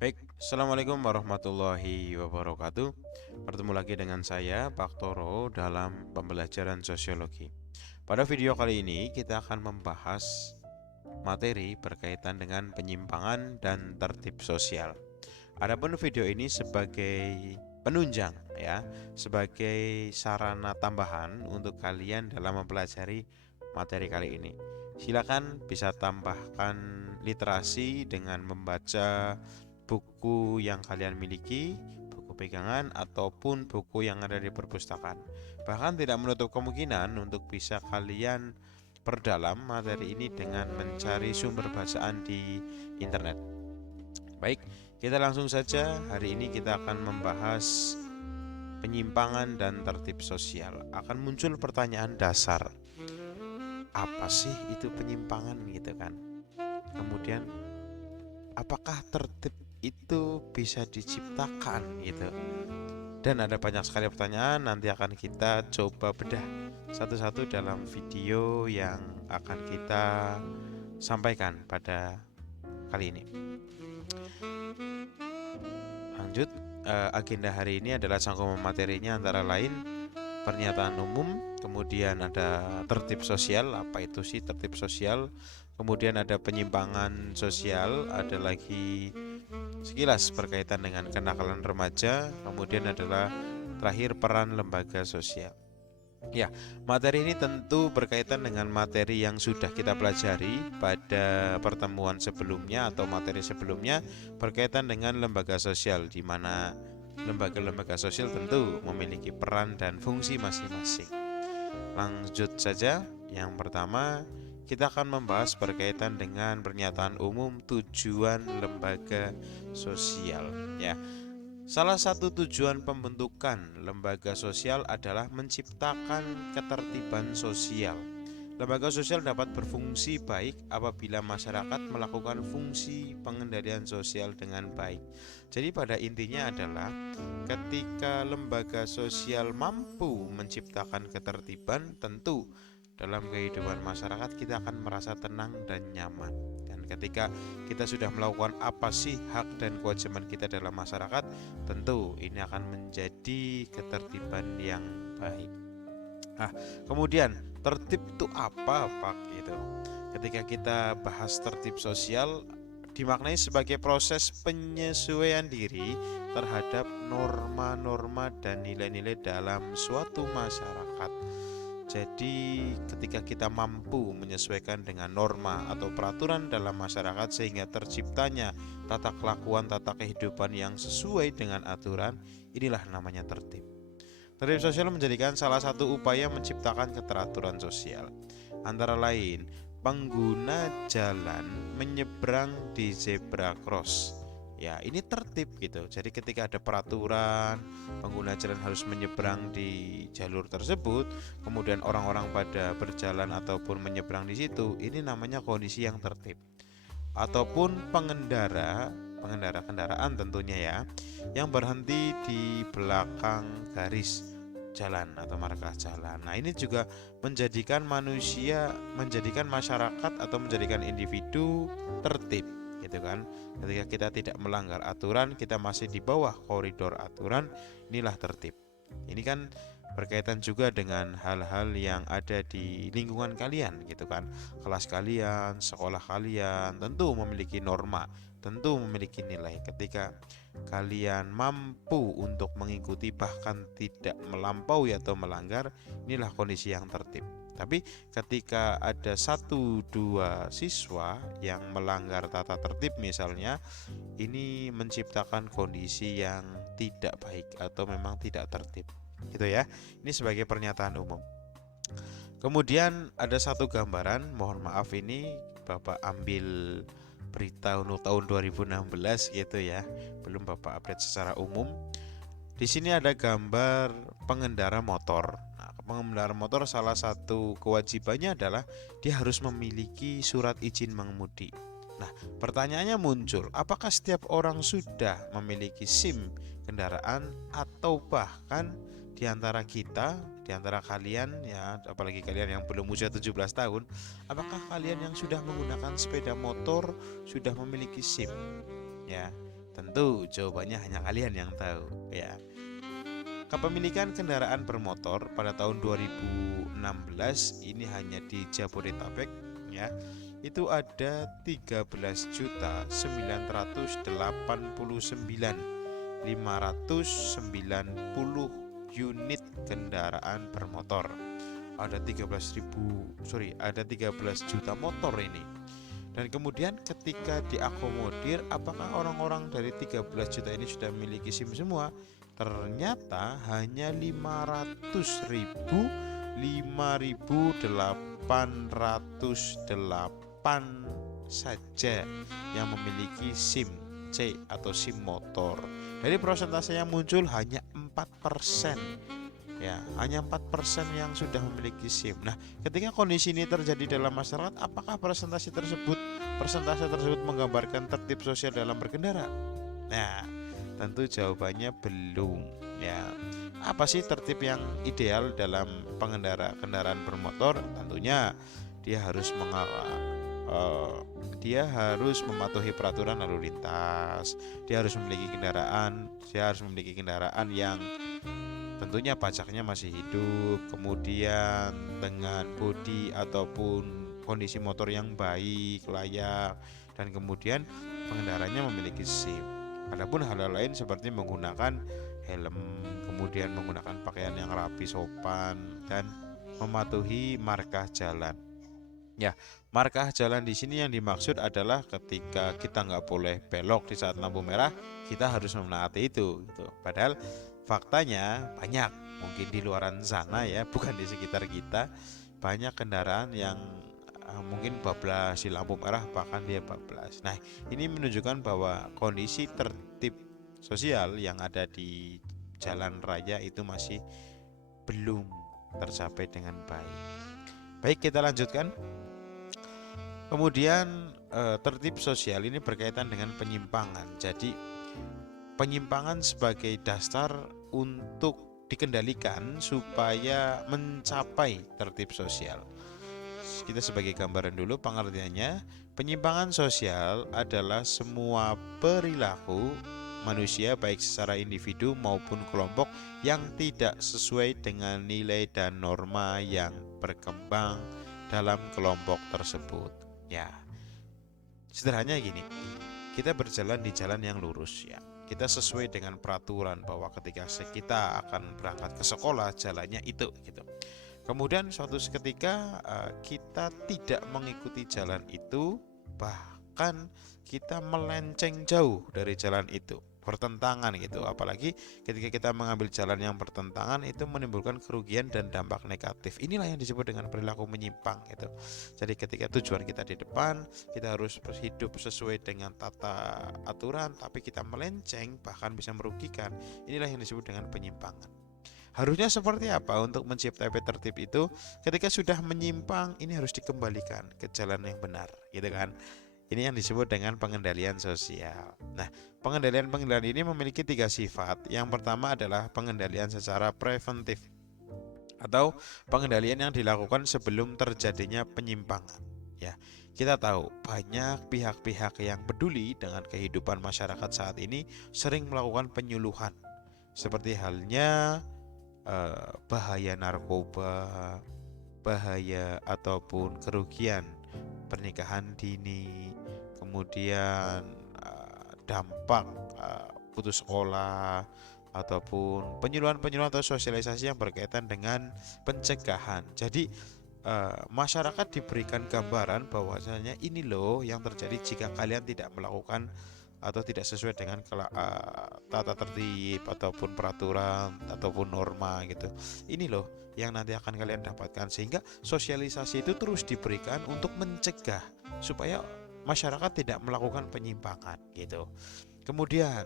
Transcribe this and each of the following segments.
Baik, Assalamualaikum warahmatullahi wabarakatuh. Bertemu lagi dengan saya, Pak Toro, dalam pembelajaran sosiologi. Pada video kali ini, kita akan membahas materi berkaitan dengan penyimpangan dan tertib sosial. Adapun video ini sebagai penunjang ya, sebagai sarana tambahan untuk kalian dalam mempelajari materi kali ini. Silakan bisa tambahkan literasi dengan membaca buku yang kalian miliki, buku pegangan ataupun buku yang ada di perpustakaan. Bahkan tidak menutup kemungkinan untuk bisa kalian perdalam materi ini dengan mencari sumber bacaan di internet. Baik, kita langsung saja. Hari ini kita akan membahas penyimpangan dan tertib sosial. Akan muncul pertanyaan dasar. Apa sih itu penyimpangan gitu kan? Kemudian apakah tertib itu bisa diciptakan gitu? Dan ada banyak sekali pertanyaan, nanti akan kita coba bedah satu-satu dalam video yang akan kita sampaikan pada kali ini. Lanjut, agenda hari ini adalah cangkuman materinya antara lain pernyataan umum, kemudian ada tertib sosial, apa itu sih tertib sosial, kemudian ada penyimpangan sosial, ada lagi sekilas berkaitan dengan kenakalan remaja, kemudian adalah terakhir peran lembaga sosial. Ya, materi ini tentu berkaitan dengan materi yang sudah kita pelajari pada pertemuan sebelumnya atau materi sebelumnya berkaitan dengan lembaga sosial, di mana lembaga-lembaga sosial tentu memiliki peran dan fungsi masing-masing. Lanjut saja, yang pertama kita akan membahas berkaitan dengan pernyataan umum tujuan lembaga sosial. Ya, salah satu tujuan pembentukan lembaga sosial adalah menciptakan ketertiban sosial. Lembaga sosial dapat berfungsi baik apabila masyarakat melakukan fungsi pengendalian sosial dengan baik. Jadi pada intinya adalah ketika lembaga sosial mampu menciptakan ketertiban, tentu dalam kehidupan masyarakat kita akan merasa tenang dan nyaman. Dan ketika kita sudah melakukan apa sih hak dan kewajiban kita dalam masyarakat, tentu ini akan menjadi ketertiban yang baik. Nah, kemudian tertib itu apa, Pak? Gitu. Ketika kita bahas tertib sosial, dimaknai sebagai proses penyesuaian diri terhadap norma-norma dan nilai-nilai dalam suatu masyarakat. Jadi ketika kita mampu menyesuaikan dengan norma atau peraturan dalam masyarakat sehingga terciptanya tata kelakuan, tata kehidupan yang sesuai dengan aturan, inilah namanya tertib. Tertib sosial menjadikan salah satu upaya menciptakan keteraturan sosial. Antara lain, pengguna jalan menyeberang di zebra cross. Ya, ini tertib gitu. Jadi ketika ada peraturan, pengguna jalan harus menyeberang di jalur tersebut, kemudian orang-orang pada berjalan ataupun menyeberang di situ, ini namanya kondisi yang tertib. Ataupun pengendara kendaraan tentunya ya, yang berhenti di belakang garis jalan atau marka jalan. Nah, ini juga menjadikan menjadikan masyarakat atau menjadikan individu tertib, gitu kan. Ketika kita tidak melanggar aturan, kita masih di bawah koridor aturan, inilah tertib. Ini kan berkaitan juga dengan hal-hal yang ada di lingkungan kalian gitu kan. Kelas kalian, sekolah kalian tentu memiliki norma, tentu memiliki nilai. Ketika kalian mampu untuk mengikuti bahkan tidak melampaui atau melanggar, inilah kondisi yang tertib. Tapi ketika ada satu dua siswa yang melanggar tata tertib misalnya, ini menciptakan kondisi yang tidak baik atau memang tidak tertib. Gitu ya. Ini sebagai pernyataan umum. Kemudian ada satu gambaran, mohon maaf ini Bapak ambil berita untuk tahun 2016 gitu ya. Belum Bapak update secara umum. Di sini ada gambar pengendara motor. Nah, pengendara motor salah satu kewajibannya adalah dia harus memiliki surat izin mengemudi. Nah, pertanyaannya muncul, apakah setiap orang sudah memiliki SIM kendaraan atau bahkan di antara kita, di antara kalian ya, apalagi kalian yang belum usia 17 tahun, apakah kalian yang sudah menggunakan sepeda motor sudah memiliki SIM? Ya, Tentu jawabannya hanya kalian yang tahu ya. Kepemilikan kendaraan bermotor pada tahun 2016 ini hanya di Jabodetabek ya. Itu ada 13.989.590 unit kendaraan bermotor. Ada 13 juta motor ini. Dan kemudian ketika diakomodir, apakah orang-orang dari 13 juta ini sudah memiliki SIM semua? Ternyata hanya 500.000, 5.808 saja yang memiliki SIM C atau SIM motor. Dari persentase yang muncul hanya 4%. Ya, hanya 4% yang sudah memiliki SIM. Nah, ketika kondisi ini terjadi dalam masyarakat, apakah persentase tersebut menggambarkan tertib sosial dalam berkendara? Nah, tentu jawabannya belum ya. Apa sih tertib yang ideal dalam pengendara kendaraan bermotor? Tentunya dia harus mematuhi peraturan lalu lintas. Dia harus memiliki kendaraan yang tentunya pajaknya masih hidup, kemudian dengan bodi ataupun kondisi motor yang baik, layak, dan kemudian pengendaranya memiliki SIM. Adapun hal-hal lain seperti menggunakan helm, kemudian menggunakan pakaian yang rapi, sopan, dan mematuhi markah jalan. Ya, markah jalan di sini yang dimaksud adalah ketika kita nggak boleh belok di saat lampu merah, kita harus menaati itu. Gitu. Padahal faktanya banyak, mungkin di luaran sana ya, bukan di sekitar kita, banyak kendaraan yang mungkin bablas di lampu merah, bahkan dia bablas. Nah, ini menunjukkan bahwa kondisi tertib sosial yang ada di jalan raya itu masih belum tercapai dengan baik. Baik, kita lanjutkan. Kemudian tertib sosial ini berkaitan dengan penyimpangan. Jadi penyimpangan sebagai dasar untuk dikendalikan supaya mencapai tertib sosial. Kita sebagai gambaran dulu pengertiannya. Penyimpangan sosial adalah semua perilaku manusia baik secara individu maupun kelompok yang tidak sesuai dengan nilai dan norma yang berkembang dalam kelompok tersebut. Ya, sederhananya gini, kita berjalan di jalan yang lurus ya. Kita sesuai dengan peraturan bahwa ketika kita akan berangkat ke sekolah jalannya itu gitu. Kemudian suatu ketika kita tidak mengikuti jalan itu, bahkan kita melenceng jauh dari jalan itu, bertentangan gitu. Apalagi ketika kita mengambil jalan yang bertentangan itu menimbulkan kerugian dan dampak negatif. Inilah yang disebut dengan perilaku menyimpang gitu. Jadi ketika tujuan kita di depan, kita harus hidup sesuai dengan tata aturan, tapi kita melenceng bahkan bisa merugikan. Inilah yang disebut dengan penyimpangan. Harusnya seperti apa untuk menciptai tertib itu? Ketika sudah menyimpang, ini harus dikembalikan ke jalan yang benar, gitu kan? Ini yang disebut dengan pengendalian sosial. Nah, pengendalian ini memiliki 3 sifat. Yang pertama adalah pengendalian secara preventif atau pengendalian yang dilakukan sebelum terjadinya penyimpangan. Ya, kita tahu banyak pihak-pihak yang peduli dengan kehidupan masyarakat saat ini sering melakukan penyuluhan, seperti halnya bahaya narkoba, bahaya ataupun kerugian pernikahan dini, kemudian dampak putus sekolah, ataupun penyuluhan atau sosialisasi yang berkaitan dengan pencegahan. Jadi masyarakat diberikan gambaran bahwasanya ini loh yang terjadi jika kalian tidak melakukan atau tidak sesuai dengan tata tertib ataupun peraturan ataupun norma gitu. Ini loh yang nanti akan kalian dapatkan, sehingga sosialisasi itu terus diberikan untuk mencegah supaya masyarakat tidak melakukan penyimpangan gitu. Kemudian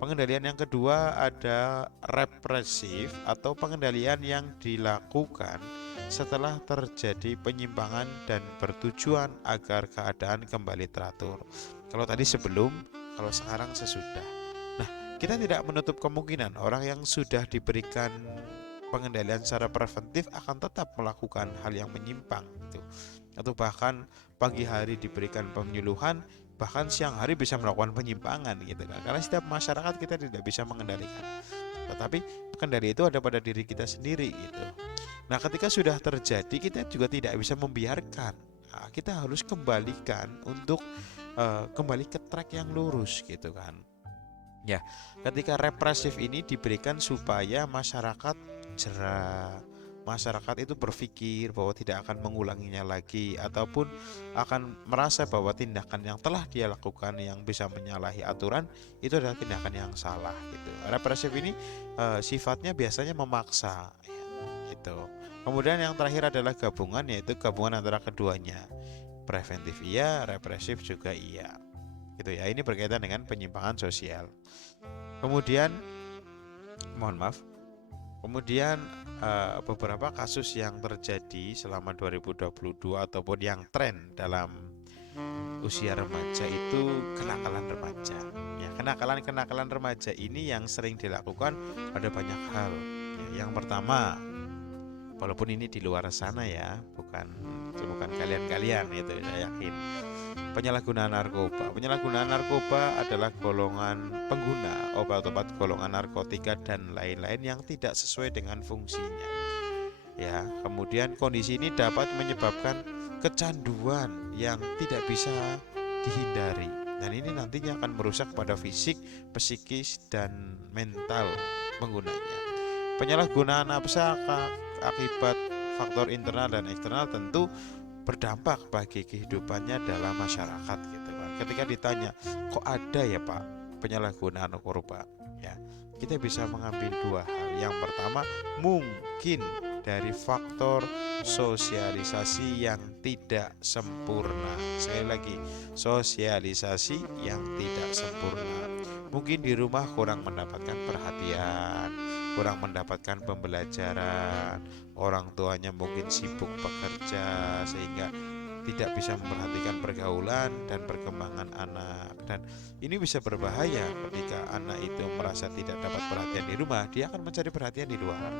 pengendalian yang kedua ada represif atau pengendalian yang dilakukan setelah terjadi penyimpangan dan bertujuan agar keadaan kembali teratur. Kalau tadi sebelum, kalau sekarang sesudah. Nah, kita tidak menutup kemungkinan orang yang sudah diberikan pengendalian secara preventif akan tetap melakukan hal yang menyimpang gitu. Atau bahkan pagi hari diberikan penyuluhan, bahkan siang hari bisa melakukan penyimpangan gitu kan. Karena setiap masyarakat kita tidak bisa mengendalikan, tetapi kendali itu ada pada diri kita sendiri gitu. Nah, ketika sudah terjadi kita juga tidak bisa membiarkan. Nah, kita harus kembalikan untuk kembali ke track yang lurus gitu kan. Ya, ketika represif ini diberikan supaya masyarakat jerah, masyarakat itu berpikir bahwa tidak akan mengulanginya lagi, ataupun akan merasa bahwa tindakan yang telah dia lakukan yang bisa menyalahi aturan itu adalah tindakan yang salah gitu. Represif ini sifatnya biasanya memaksa ya, gitu. Kemudian yang terakhir adalah gabungan, yaitu gabungan antara keduanya. Preventif iya, represif juga iya. Gitu ya. Ini berkaitan dengan penyimpangan sosial. Kemudian mohon maaf. Kemudian beberapa kasus yang terjadi selama 2022 ataupun yang tren dalam usia remaja itu kenakalan remaja. Ya, kenakalan remaja ini yang sering dilakukan pada banyak hal. Ya, yang pertama, walaupun ini di luar sana ya, bukan kalian-kalian itu saya yakin. Penyalahgunaan narkoba. Penyalahgunaan narkoba adalah golongan pengguna obat-obat golongan narkotika dan lain-lain yang tidak sesuai dengan fungsinya. Ya, kemudian kondisi ini dapat menyebabkan kecanduan yang tidak bisa dihindari. Dan ini nantinya akan merusak pada fisik, psikis, dan mental penggunanya. Penyalahgunaan nafsa akibat faktor internal dan eksternal tentu berdampak bagi kehidupannya dalam masyarakat gitu kan. Ketika ditanya, kok ada ya Pak penyalahgunaan narkoba? Ya, kita bisa mengambil dua hal. Yang pertama, mungkin dari faktor sosialisasi yang tidak sempurna. Sekali lagi, sosialisasi yang tidak sempurna. Mungkin di rumah kurang mendapatkan perhatian, kurang mendapatkan pembelajaran, orang tuanya mungkin sibuk bekerja sehingga tidak bisa memperhatikan pergaulan dan perkembangan anak. Dan ini bisa berbahaya ketika anak itu merasa tidak dapat perhatian di rumah, dia akan mencari perhatian di luar.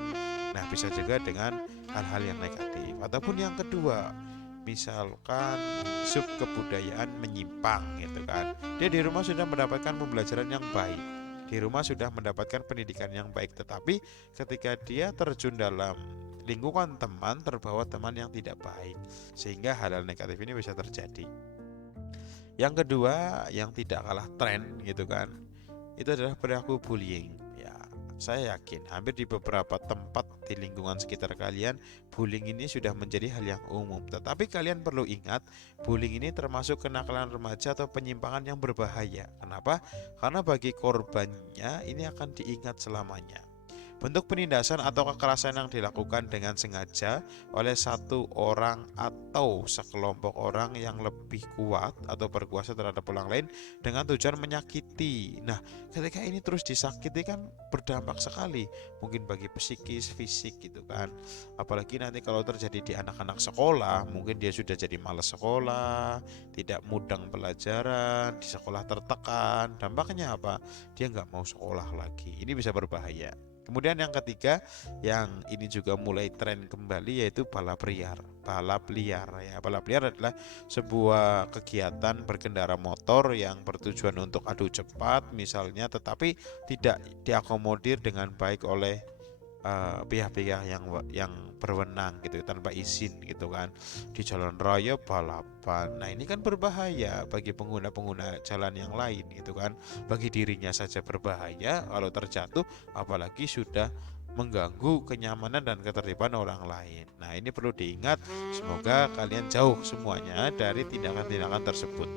Nah, bisa juga dengan hal-hal yang negatif. Ataupun yang kedua, misalkan sub kebudayaan menyimpang gitu kan. Dia di rumah sudah mendapatkan pembelajaran yang baik, di rumah sudah mendapatkan pendidikan yang baik, tetapi ketika dia terjun dalam lingkungan teman, terbawa teman yang tidak baik, sehingga hal-hal negatif ini bisa terjadi. Yang kedua, yang tidak kalah tren gitu kan, itu adalah perilaku bullying. Ya, saya yakin hampir di beberapa tempat di lingkungan sekitar kalian, bullying ini sudah menjadi hal yang umum. Tetapi kalian perlu ingat, bullying ini termasuk kenakalan remaja atau penyimpangan yang berbahaya. Kenapa? Karena bagi korbannya ini akan diingat selamanya. Bentuk penindasan atau kekerasan yang dilakukan dengan sengaja oleh satu orang atau sekelompok orang yang lebih kuat atau berkuasa terhadap orang lain dengan tujuan menyakiti. Nah, ketika ini terus disakiti kan berdampak sekali, mungkin bagi psikis, fisik gitu kan. Apalagi nanti kalau terjadi di anak-anak sekolah, mungkin dia sudah jadi malas sekolah, tidak mudeng pelajaran, di sekolah tertekan. Dampaknya apa? Dia nggak mau sekolah lagi. Ini bisa berbahaya. Kemudian yang ketiga, yang ini juga mulai tren kembali, yaitu balap liar. Balap liar ya, balap liar adalah sebuah kegiatan berkendara motor yang bertujuan untuk adu cepat misalnya, tetapi tidak diakomodir dengan baik oleh pihak-pihak yang berwenang gitu, tanpa izin gitu kan, di jalan raya balapan. Nah, ini kan berbahaya bagi pengguna-pengguna jalan yang lain gitu kan. Bagi dirinya saja berbahaya kalau terjatuh, apalagi sudah mengganggu kenyamanan dan ketertiban orang lain. Nah, ini perlu diingat. Semoga kalian jauh semuanya dari tindakan-tindakan tersebut.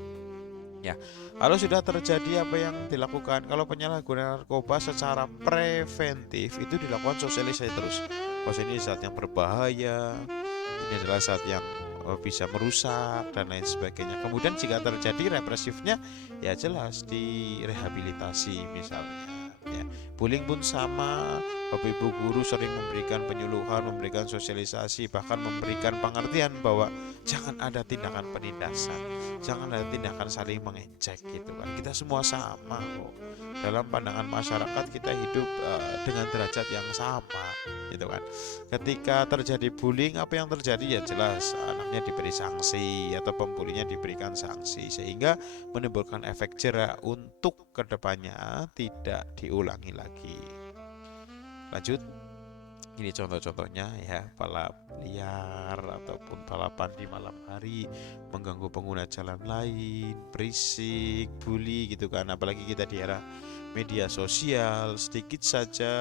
Ya, kalau sudah terjadi apa yang dilakukan, kalau penyalahgunaan narkoba secara preventif itu dilakukan sosialisasi terus. Bahwa ini saat yang berbahaya, ini adalah saat yang bisa merusak dan lain sebagainya. Kemudian jika terjadi represifnya, ya jelas direhabilitasi misalnya. ya. Bullying pun sama, Bapak Ibu guru sering memberikan penyuluhan, memberikan sosialisasi, bahkan memberikan pengertian bahwa jangan ada tindakan penindasan, jangan ada tindakan saling mengejek gitu kan. Kita semua sama kok. Dalam pandangan masyarakat kita hidup dengan derajat yang sama gitu kan. Ketika terjadi bullying, apa yang terjadi ya jelas anaknya diberi sanksi atau pembulinya diberikan sanksi sehingga menimbulkan efek jera untuk kedepannya tidak diulangi lagi. Lanjut, ini contoh-contohnya ya, balap liar ataupun balapan di malam hari mengganggu pengguna jalan lain, berisik, bully gitu kan. Apalagi kita di era media sosial, sedikit saja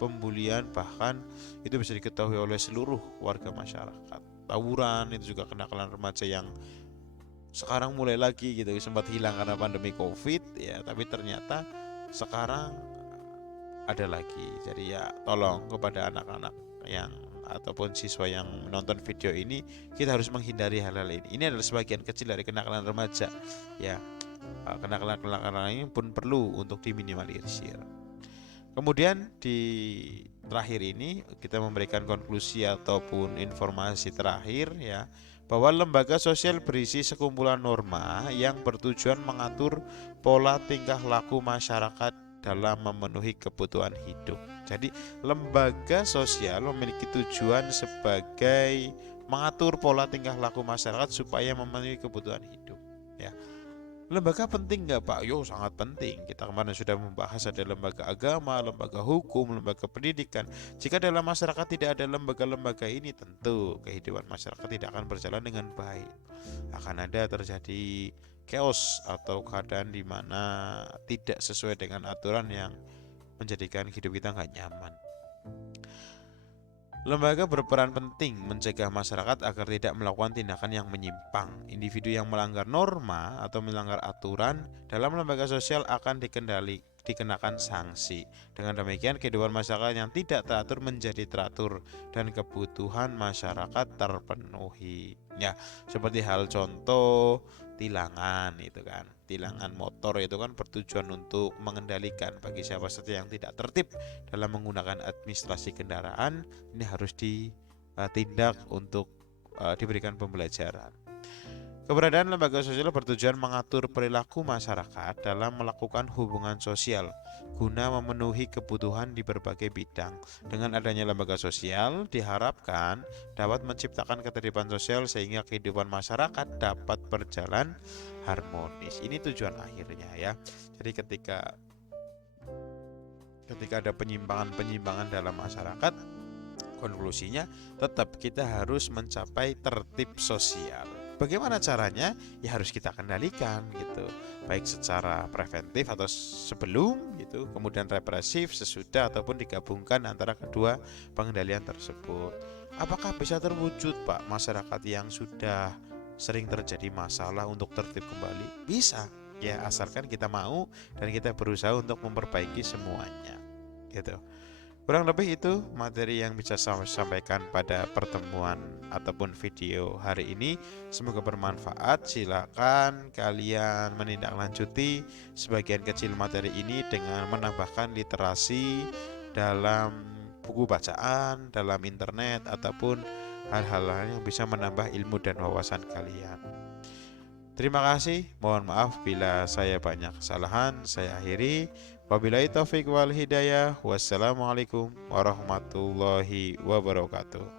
pembulian bahkan itu bisa diketahui oleh seluruh warga masyarakat. Tawuran itu juga kenakalan remaja yang sekarang mulai lagi gitu, sempat hilang karena pandemi Covid ya, tapi ternyata sekarang ada lagi. Jadi ya tolong kepada anak-anak yang ataupun siswa yang menonton video ini, kita harus menghindari hal-hal ini. Ini adalah sebagian kecil dari kenakalan remaja ya. Kenakalan-kenakalan ini pun perlu untuk diminimalisir. Kemudian di terakhir ini kita memberikan konklusi ataupun informasi terakhir ya, bahwa lembaga sosial berisi sekumpulan norma yang bertujuan mengatur pola tingkah laku masyarakat dalam memenuhi kebutuhan hidup. Jadi lembaga sosial memiliki tujuan sebagai mengatur pola tingkah laku masyarakat supaya memenuhi kebutuhan hidup ya. Lembaga penting nggak Pak? Yo, sangat penting. Kita kemarin sudah membahas ada lembaga agama, lembaga hukum, lembaga pendidikan. Jika dalam masyarakat tidak ada lembaga-lembaga ini, tentu kehidupan masyarakat tidak akan berjalan dengan baik. Akan ada terjadi chaos atau keadaan di mana tidak sesuai dengan aturan yang menjadikan hidup kita nggak nyaman. Lembaga berperan penting mencegah masyarakat agar tidak melakukan tindakan yang menyimpang. Individu yang melanggar norma atau melanggar aturan dalam lembaga sosial akan dikenakan sanksi. Dengan demikian kehidupan masyarakat yang tidak teratur menjadi teratur dan kebutuhan masyarakat terpenuhi. Ya, seperti hal contoh tilangan itu kan. Tilangan motor itu kan bertujuan untuk mengendalikan bagi siapa saja yang tidak tertib dalam menggunakan administrasi kendaraan, ini harus ditindak untuk diberikan pembelajaran. Keberadaan lembaga sosial bertujuan mengatur perilaku masyarakat dalam melakukan hubungan sosial guna memenuhi kebutuhan di berbagai bidang. Dengan adanya lembaga sosial diharapkan dapat menciptakan ketertiban sosial sehingga kehidupan masyarakat dapat berjalan harmonis. Ini tujuan akhirnya ya. Jadi ketika ada penyimpangan-penyimpangan dalam masyarakat, konklusinya tetap kita harus mencapai tertib sosial. Bagaimana caranya? Ya harus kita kendalikan gitu, baik secara preventif atau sebelum gitu, kemudian represif sesudah ataupun digabungkan antara kedua pengendalian tersebut. Apakah bisa terwujud Pak masyarakat yang sudah sering terjadi masalah untuk tertib kembali? Bisa ya, asalkan kita mau dan kita berusaha untuk memperbaiki semuanya gitu. Kurang lebih itu materi yang bisa saya sampaikan pada pertemuan ataupun video hari ini. Semoga bermanfaat. Silakan kalian menindaklanjuti sebagian kecil materi ini dengan menambahkan literasi dalam buku bacaan, dalam internet, ataupun hal-hal lain yang bisa menambah ilmu dan wawasan kalian. Terima kasih, mohon maaf bila saya banyak kesalahan. Saya akhiri. Wabillahi taufiq wal hidayah. Wassalamualaikum warahmatullahi wabarakatuh.